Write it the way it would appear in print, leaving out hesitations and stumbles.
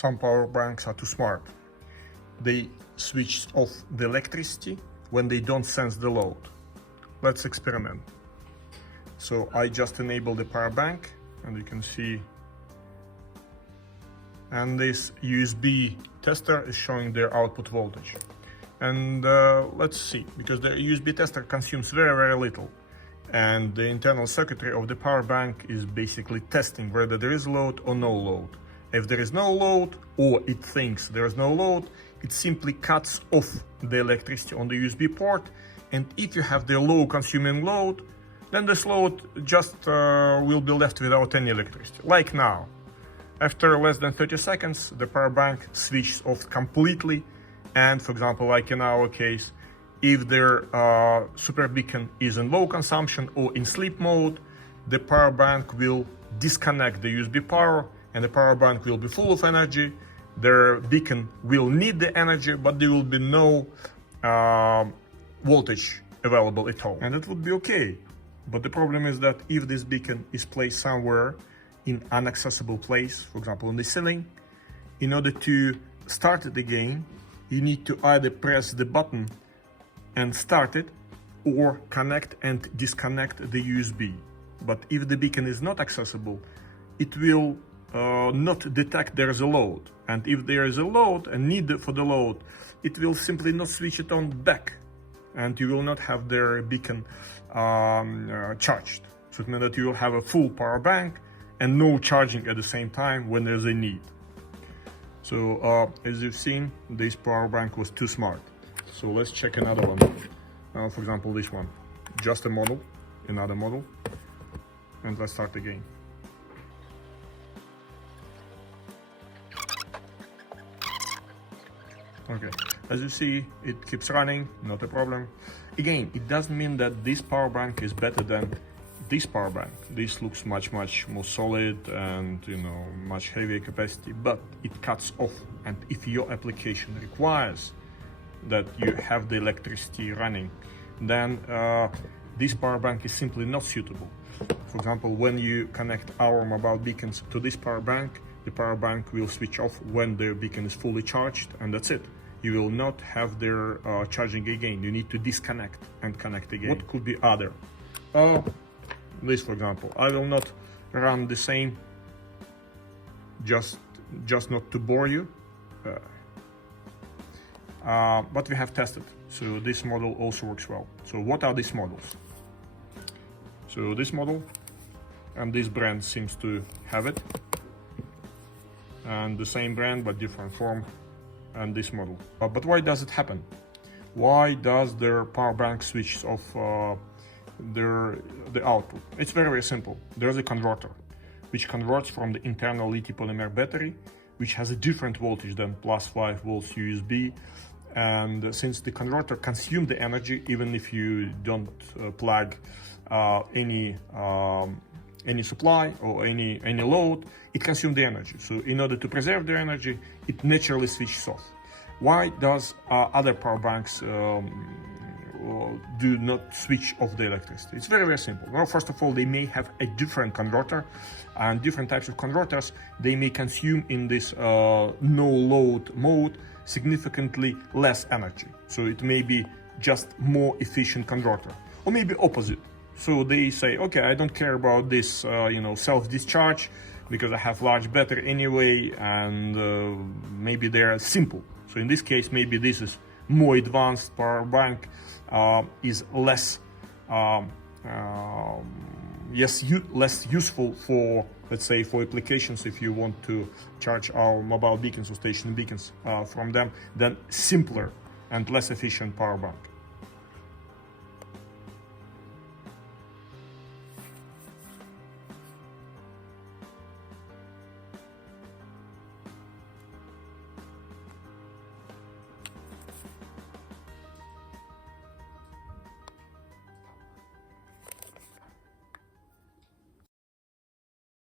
some power banks are too smart. They switch off the electricity when they don't sense the load. Let's experiment. So I just enable the power bank, and you can see, and this USB tester is showing their output voltage. And let's see, because the USB tester consumes very little, and the internal circuitry of the power bank is basically testing whether there is load or no load. If there is no load, or it thinks there is no load, it simply cuts off the electricity on the USB port. And if you have the low consuming load, then this load just will be left without any electricity, like now. After less than 30 seconds, the power bank switches off completely. And for example, like in our case, if their super beacon is in low consumption or in sleep mode, the power bank will disconnect the USB power, and the power bank will be full of energy. Their beacon will need the energy, but there will be no voltage available at all. And it would be okay. But the problem is that if this beacon is placed somewhere in inaccessible place, for example, on the ceiling, in order to start it again, you need to either press the button and start it, or connect and disconnect the USB. But if the beacon is not accessible, it will not detect there is a load. And if there is a load and need for the load, it will simply not switch it on back, and you will not have their beacon charged. So it means that you will have a full power bank and no charging at the same time when there's a need. So as you've seen, this power bank was too smart. So let's check another one. For example, this one, just a model, another model, and let's start again. Okay, as you see, it keeps running, not a problem. Again, it doesn't mean that this power bank is better than this power bank. This looks much more solid and, you know, much heavier capacity, but it cuts off. And if your application requires that you have the electricity running, then this power bank is simply not suitable. For example, when you connect our mobile beacons to this power bank, the power bank will switch off when the beacon is fully charged, and that's it. You will not have their charging again. You need to disconnect and connect again. What could be other? This, for example, I will not run the same, just not to bore you, but we have tested. So this model also works well. So what are these models? So this model and this brand seems to have it, and the same brand but different form, and this model. But why does it happen? Why does their power bank switch off the output? It's very simple. There's a converter which converts from the internal lithium polymer battery, which has a different voltage than +5 volts USB. And since the converter consumes the energy, even if you don't plug any supply or any load, it consumes the energy. So in order to preserve the energy, it naturally switches off. Why does other power banks do not switch off the electricity? It's very simple. Well, first of all, they may have a different converter, and different types of converters, they may consume in this no load mode significantly less energy. So it may be just more efficient converter, or maybe opposite. So they say, okay, I don't care about this, self-discharge, because I have large battery anyway, and maybe they're simple. So in this case, maybe this is more advanced power bank, is less less useful for, let's say, for applications if you want to charge our mobile beacons or station beacons from them, than simpler and less efficient power bank.